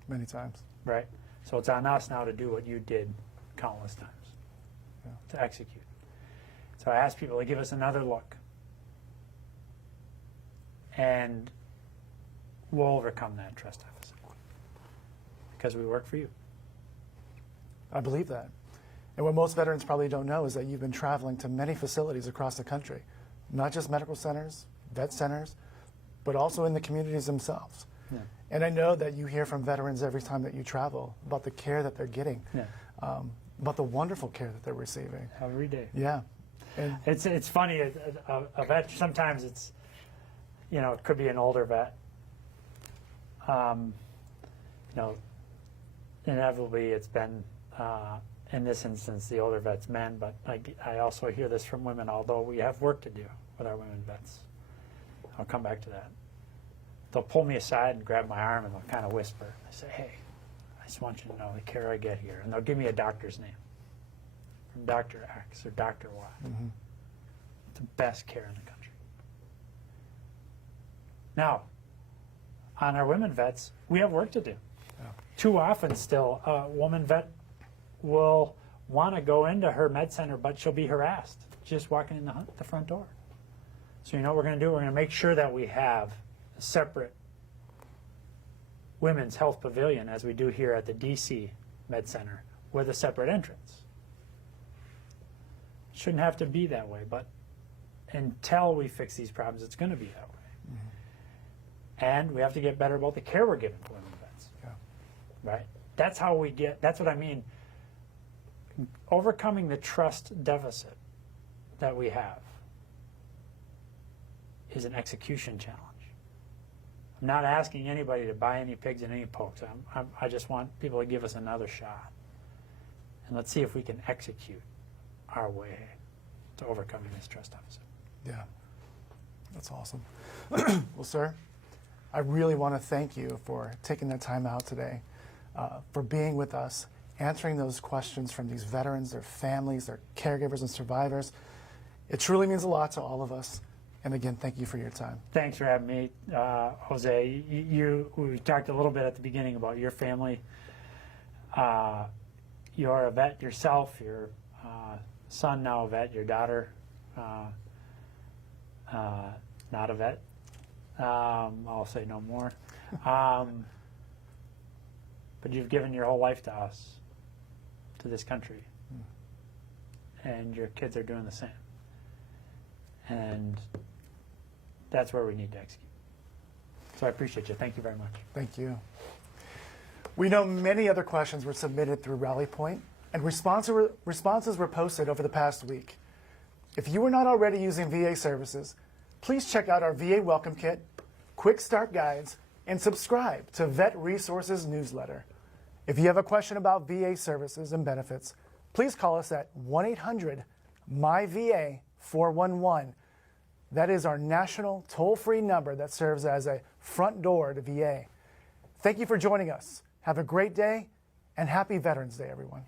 Many times. Right? So it's on us now to do what you did countless times, to execute. So I ask people to give us another look. And we'll overcome that trust deficit. Because we work for you. I believe that. And what most veterans probably don't know is that you've been traveling to many facilities across the country, not just medical centers, vet centers, but also in the communities themselves. Yeah. And I know that you hear from veterans every time that you travel about the care that they're getting, about the wonderful care that they're receiving. Every day. Yeah. And It's funny, a vet, sometimes it's, you know, it could be an older vet. You know, inevitably it's been, in this instance, the older vets men, but I also hear this from women, although we have work to do with our women vets. I'll come back to that. They'll pull me aside and grab my arm and they'll kind of whisper. They say, hey, I just want you to know the care I get here. And they'll give me a doctor's name, from Dr. X or Dr. Y. It's the best care in the country. Now, on our women vets, we have work to do. Too often still, a woman vet will want to go into her med center, but she'll be harassed just walking in the front door. So you know what we're going to do? We're going to make sure that we have a separate women's health pavilion, as we do here at the DC Med Center, with a separate entrance. It shouldn't have to be that way, but until we fix these problems, it's going to be that way. And we have to get better about the care we're giving to women vets. Right? That's how we get, that's what I mean overcoming the trust deficit that we have is an execution challenge. I'm not asking anybody to buy any pigs in any pokes. I just want people to give us another shot. And let's see if we can execute our way to overcoming this trust deficit. Yeah, that's awesome. Well, sir, I really want to thank you for taking the time out today, for being with us, answering those questions from these veterans, their families, their caregivers and survivors. It truly means a lot to all of us. And again, thank you for your time. Thanks for having me, Jose. We talked a little bit at the beginning about your family. You're a vet yourself. Your son now a vet. Your daughter not a vet. I'll say no more. But you've given your whole life to us, to this country, and your kids are doing the same. And that's where we need to execute. So I appreciate you. Thank you very much. Thank you. We know many other questions were submitted through Rally Point, and responses were posted over the past week. If you are not already using VA services, please check out our VA Welcome Kit, Quick Start Guides, and subscribe to Vet Resources newsletter. If you have a question about VA services and benefits, please call us at 1-800-MY-VA-411. That is our national toll-free number that serves as a front door to VA. Thank you for joining us. Have a great day, and happy Veterans Day, everyone.